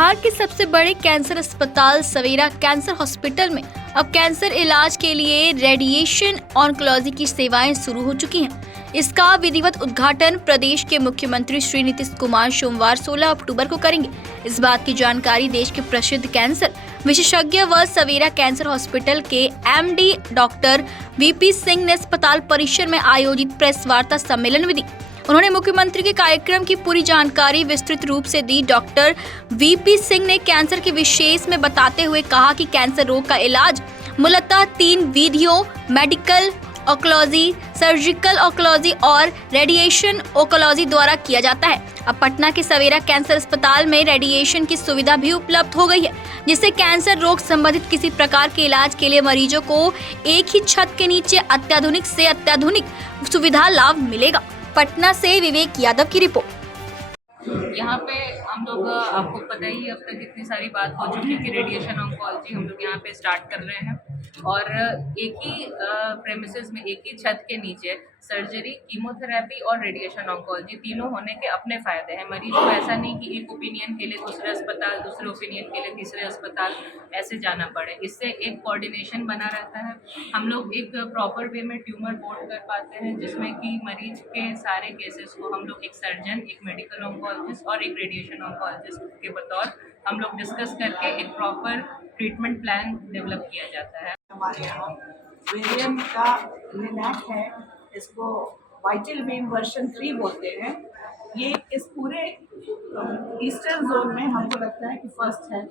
बिहार के सबसे बड़े कैंसर अस्पताल सवेरा कैंसर हॉस्पिटल में अब कैंसर इलाज के लिए रेडिएशन ऑन्कोलॉजी की सेवाएं शुरू हो चुकी हैं। इसका विधिवत उद्घाटन प्रदेश के मुख्यमंत्री श्री नीतीश कुमार सोमवार 16 अक्टूबर को करेंगे। इस बात की जानकारी देश के प्रसिद्ध कैंसर विशेषज्ञ व सवेरा कैंसर हॉस्पिटल के एमडी डॉक्टर वीपी सिंह ने अस्पताल परिसर में आयोजित प्रेस वार्ता सम्मेलन में दी। उन्होंने मुख्यमंत्री के कार्यक्रम की पूरी जानकारी विस्तृत रूप से दी। डॉक्टर वीपी सिंह ने कैंसर के विशेष में बताते हुए कहा कि कैंसर रोग का इलाज मूलतः 3 विधियों मेडिकल ऑन्कोलॉजी, सर्जिकल ऑन्कोलॉजी और रेडिएशन ऑन्कोलॉजी द्वारा किया जाता है। अब पटना के सवेरा कैंसर अस्पताल में रेडिएशन की सुविधा भी उपलब्ध हो गई है, जिससे कैंसर रोग संबंधित किसी प्रकार के इलाज के लिए मरीजों को एक ही छत के नीचे अत्याधुनिक से अत्याधुनिक सुविधा लाभ मिलेगा। पटना से विवेक यादव की रिपोर्ट। यहाँ पे हम लोग आपको पता ही अब तक इतनी सारी बात हो चुकी है कि रेडिएशन ऑन्कोलॉजी हम लोग यहाँ पे स्टार्ट कर रहे हैं और एक ही प्रेमिसेस में एक ही छत के नीचे सर्जरी, कीमोथेरेपी और रेडिएशन ऑन्कोलॉजी तीनों होने के अपने फ़ायदे हैं। मरीज को ऐसा नहीं कि एक ओपिनियन के लिए दूसरे अस्पताल, दूसरे ओपिनियन के लिए तीसरे अस्पताल ऐसे जाना पड़े। इससे एक कोऑर्डिनेशन बना रहता है। हम लोग एक प्रॉपर वे में ट्यूमर बोर्ड कर पाते हैं, जिसमें कि मरीज के सारे केसेस को हम लोग एक सर्जन, एक मेडिकल ऑन्कोलॉजिस्ट और एक रेडिएशन ऑन्कोलॉजिस्ट के बतौर हम लोग डिस्कस करके एक प्रॉपर ट्रीटमेंट प्लान डेवलप किया जाता है। हमारे यहाँ वेरिएंट का लिनैक है, इसको वाइटल बीम वर्जन 3 बोलते हैं। ये इस पूरे ईस्टर्न जोन में हमको लगता है कि फर्स्ट है,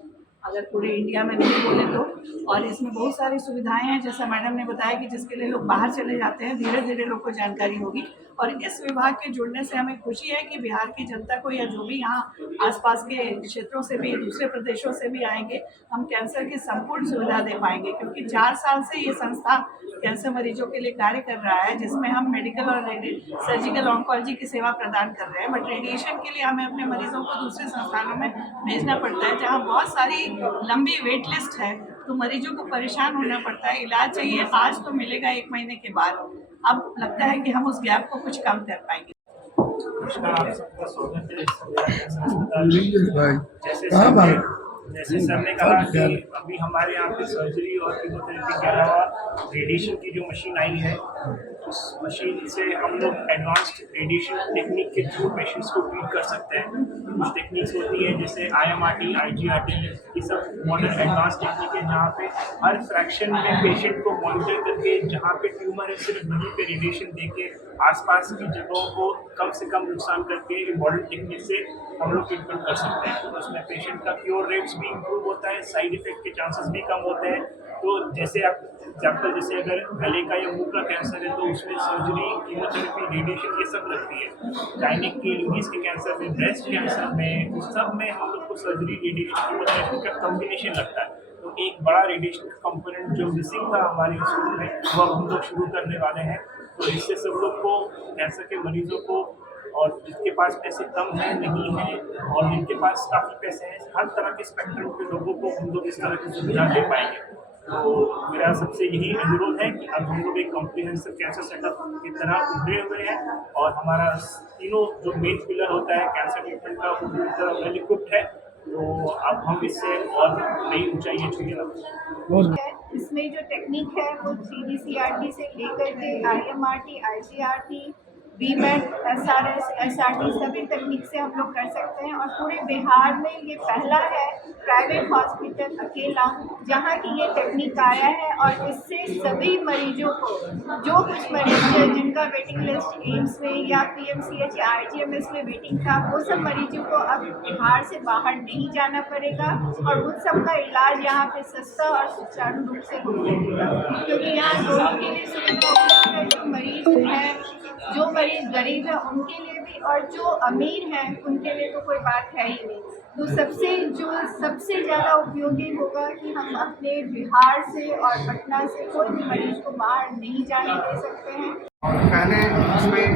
अगर पूरे इंडिया में नहीं बोले तो। और इसमें बहुत सारी सुविधाएं हैं, जैसा मैडम ने बताया कि जिसके लिए लोग बाहर चले जाते हैं, धीरे धीरे लोग को जानकारी होगी। और इस विभाग के जुड़ने से हमें खुशी है कि बिहार की जनता को या जो भी यहाँ आसपास के क्षेत्रों से भी, दूसरे प्रदेशों से भी आएंगे, हम कैंसर की संपूर्ण सुविधा दे पाएंगे। क्योंकि 4 साल से ये संस्था कैंसर मरीजों के लिए कार्य कर रहा है, जिसमें हम मेडिकल और सर्जिकल ऑन्कोलॉजी की सेवा प्रदान कर रहे हैं। बट रेडिएशन के लिए हमें अपने मरीजों को दूसरे संस्थानों में भेजना पड़ता है, जहाँ बहुत सारी लंबी वेट लिस्ट है, तो मरीजों को परेशान होना पड़ता है। इलाज चाहिए आज तो मिलेगा 1 महीने के बाद। अब लगता है कि हम उस गैप को कुछ कम कर पाएंगे। जैसे सर ने कहा कि अभी हमारे यहाँ पे सर्जरी और कीमोथेरेपी के अलावा रेडिएशन की जो मशीन आई है, उस मशीन से हम लोग एडवांस्ड रेडिएशन टेक्निक के थ्रू पेशेंट्स को ट्रीट कर सकते हैं। कुछ टेक्निक्स होती है जैसे IMRT, IGRT, ये सब मॉडर्न एडवांस टेक्निक है, जहाँ पे हर फ्रैक्शन में पेशेंट को मॉनिटर करके, जहाँ पे ट्यूमर है सिर्फ वहीं पे रेडिएशन देके आसपास की जगहों को कम से कम नुकसान करके मॉडर्न टेक्निक से हम लोग ट्रीटमेंट कर सकते हैं। तो उसमें पेशेंट का क्योर रेट्स भी इम्प्रूव होता है, साइड इफेक्ट के चांसेस भी कम होते हैं। तो जैसे आप एग्जाम्पल, जैसे अगर गले का या मुंह का कैंसर है तो उसमें सर्जरी, कीमोथेरेपी, रेडिएशन ये सब लगती है। गायनिक के, लीज के कैंसर में, ब्रेस्ट कैंसर में, उस सब में हम लोग को सर्जरी, रेडिएशन, कीमोथेरेपी का कॉम्बिनेशन लगता है। तो एक बड़ा रेडिएशन कंपोनेंट जो मिसिंग था हमारे इंस्टीट्यूट में, वो हम लोग शुरू करने वाले हैं। तो इससे सब लोग को, कैंसर के मरीजों को, और जिनके पास पैसे कम हैं, नहीं हैं, और जिनके पास काफ़ी पैसे हैं, हर तरह के स्पेक्ट्रम के लोगों को हम लोग इस तरह की सुविधा दे पाएंगे। तो मेरा सबसे यही अनुरोध है कि अब हम लोग एक कॉम्प्रिहेंसिव कैंसर सेटअप की तरह उभरे हुए हैं, और हमारा तीनों जो मेन पिलर होता है कैंसर ट्रीटमेंट का, वो पूरी तरह वेल इक्विप्ड है। तो अब हम इससे और नई ऊंचाइयाँ छूएंगे। इसमें जो टेक्निक है वो 3D CRT से लेकर के IMRT, IGRT, BMAT, SRS, SRT सभी तकनीक से हम लोग कर सकते हैं। और पूरे बिहार में ये पहला है प्राइवेट हॉस्पिटल अकेला जहाँ की ये टेक्निक आया है। और इससे सभी मरीजों को, जो कुछ मरीज जिनका वेटिंग लिस्ट एम्स में या PMCH या RGMS में वेटिंग था, वो सब मरीजों को अब बिहार से बाहर नहीं जाना पड़ेगा और उन सब का इलाज यहाँ पे सस्ता और सुचारू रूप से हो जाएगा। क्योंकि यहाँ दोनों के लिए सुविधा उपलब्ध है, जो मरीज हैं, जो मरीज गरीब है उनके लिए भी, और जो अमीर हैं उनके लिए तो कोई बात है ही नहीं। तो सबसे ज़्यादा उपयोगी होगा कि हम अपने बिहार से और पटना से कोई भी मरीज को बाहर नहीं जाने दे सकते हैं। और पहले इसमें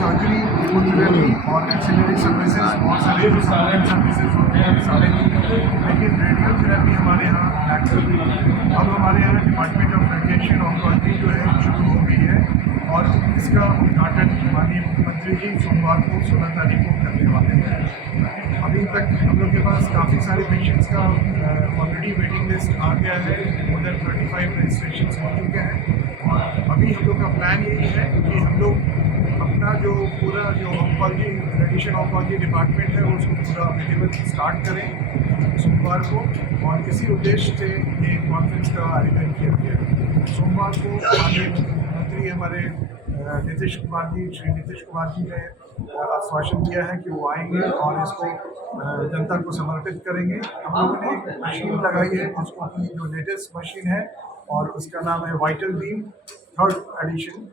सर्जरी, कीमोथेरेपी और एक्सिलरी सर्विसेज, बहुत सारे जो सपोर्टिंग सर्विसेज होते हैं सारे, लेकिन रेडियोथेरेपी हमारे यहाँ अब हमारे यहाँ डिपार्टमेंट ऑफ रेडिएशन ऑन्कोलॉजी जो है शुरू हो गई है, और इसका उद्घाटन माननीय मुख्यमंत्री जी सोमवार को 16 तारीख को करने वाले हैं। अभी तक हम लोग के पास काफ़ी सारे पेशेंट्स का ऑलरेडी वेटिंग लिस्ट आ गया है। मोर देन 35 रजिस्ट्रेशन हो चुके हैं और अभी हम लोग का प्लान यही है कि हम लोग अपना जो पूरा जो ऑन्कोलॉजी रेडिएशन ऑन्कोलॉजी डिपार्टमेंट है उसको पूरा विधिवत स्टार्ट करें सोमवार को, और इसी उद्देश्य से ये कॉन्फ्रेंस का आयोजन किया गया है। सोमवार को माननीय मुख्यमंत्री हमारे श्री नीतीश कुमार जी ने आश्वासन दिया है कि वो आएंगे और इसको जनता को समर्पित करेंगे। हम लोगों ने एक मशीन लगाई है जिसको की जो लेटेस्ट मशीन है और उसका नाम है वाइटल बीम 3rd एडिशन।